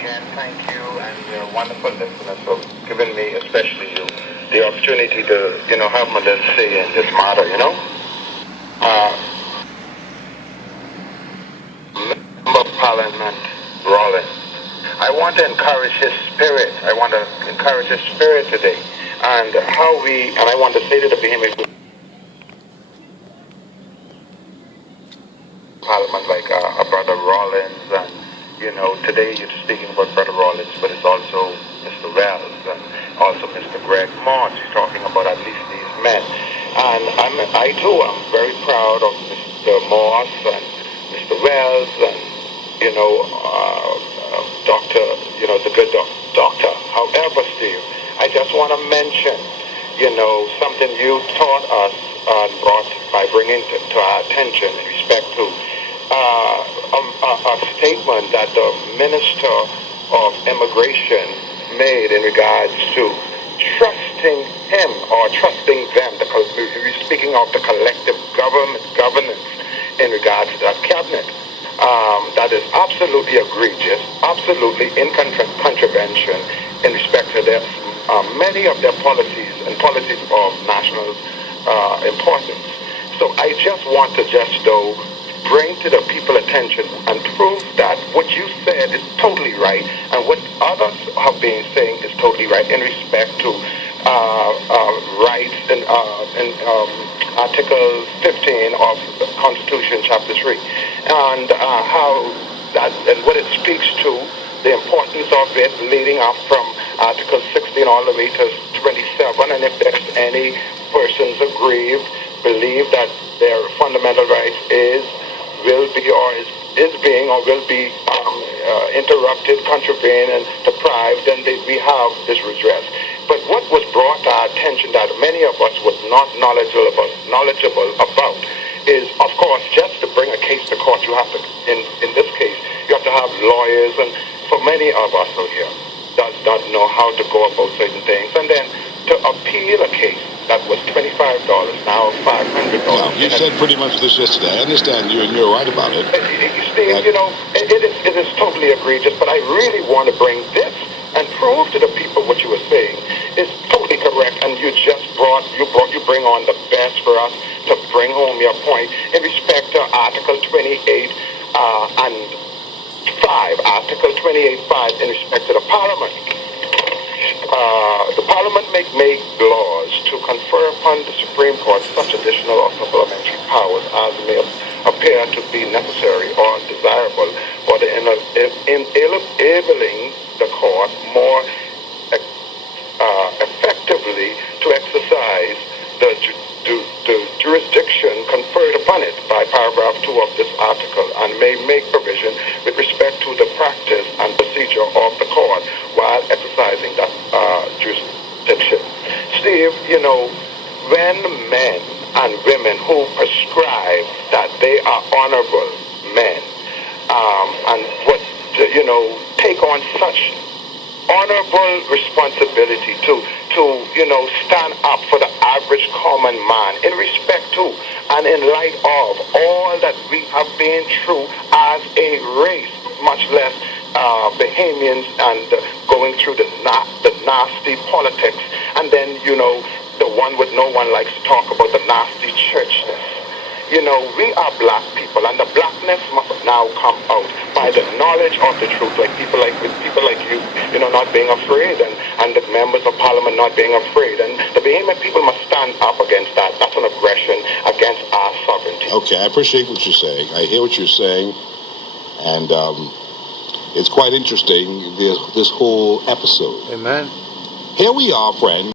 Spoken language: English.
again, thank you and your wonderful listeners for giving me, especially you, the opportunity to, have my little say in this matter, Member of Parliament Rollins. I want to encourage his spirit. I want to encourage his spirit today. And I want to say to the behemoth Parliament like a Brother Rollins, and today you're speaking about Brother Rollins, but it's also Mr. Wells and also Mr. Greg Moss. He's talking about at least these men. And I too am very proud of Mr. Moss and Mr. Wells and, Dr., the good doctor. However, Steve, I just want to mention, something you taught us and brought by bringing to our attention in respect to a statement that the Minister of Immigration made in regards to trusting him or trusting them. We're speaking of the collective governance in regards to that cabinet. That is absolutely egregious, absolutely in contravention in respect to their many of their policies and policies of national importance. So I just want to bring to the people attention and prove that what you said is totally right, and what others have been saying is totally right in respect to rights in Article 15 of the Constitution, Chapter 3, and how that and what it speaks to, the importance of it leading up from Article 16 all the way to 27, and if there's any persons aggrieved, believe that their fundamental rights will be interrupted, contravened, and deprived, then we have this redress. But what was brought to our attention that many of us were not knowledgeable about is, of course, just to bring a case to court, you have to, in this case, you have to have lawyers, and for many of us out here does not know how to go about certain things, and then to appeal a case that was $25, now $500. Well, you said pretty much this yesterday. I understand you, and you're right about it. Steve, it is totally egregious, but I really want to bring this and prove to the people what you were saying is totally correct, and you bring on the best for us to bring home your point in respect to Article 28 and 5, Article 28.5 in respect to the Parliament. The Parliament may make laws to confer upon the Supreme Court such additional or supplementary powers as may appear to be necessary or desirable for the enabling the court more effectively to exercise the jurisdiction conferred upon it by paragraph 2 of this article, and may make provision with respect to the practice and procedure of the court while exercising that jurisdiction. Steve, when men and women who prescribe that they are honorable men and what take on such honorable responsibility to stand up for the average common man in respect to and in light of all that we have been through as a race, much less Bahamians, and going through the nasty politics, and then the one with no one likes to talk about the nasty churchness. We are black people, and the blackness must now come out by the knowledge of the truth, like people like you, not being afraid, and the members of Parliament not being afraid, and the Bahamian people must stand up against that. That's an aggression against our sovereignty. Okay, I appreciate what you're saying. I hear what you're saying, and it's quite interesting, this whole episode. Amen. Here we are, friends.